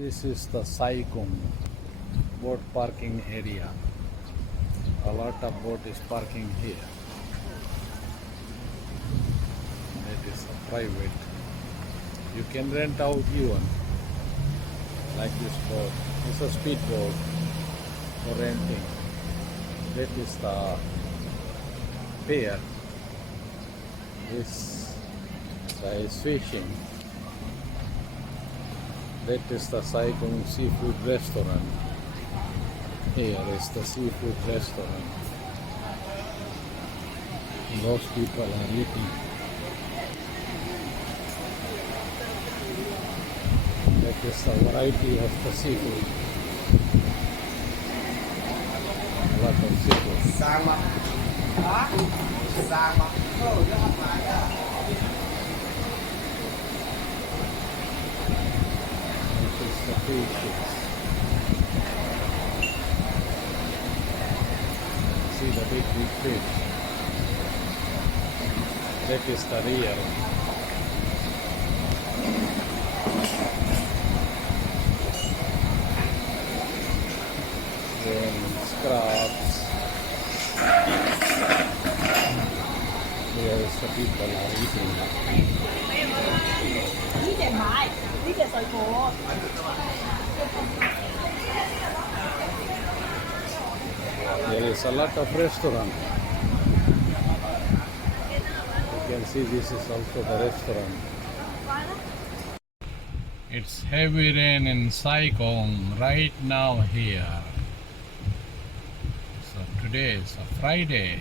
This is the Sai Kung boat parking area. A lot of boat is parking here. It is a private. You can rent out even like this boat. It's a speedboat for renting. That is the pier. This guy is fishing. That is the Sai Kung seafood restaurant. Here is the seafood restaurant. Most people are eating. That is the variety of the seafood. A lot of seafood. This is the fishes. See the big fish. That is the real. Then scraps. Here is the people are eating. There is a lot of restaurant. You can see this is also the restaurant. It's heavy rain in Sai Kung right now here. So today is a Friday.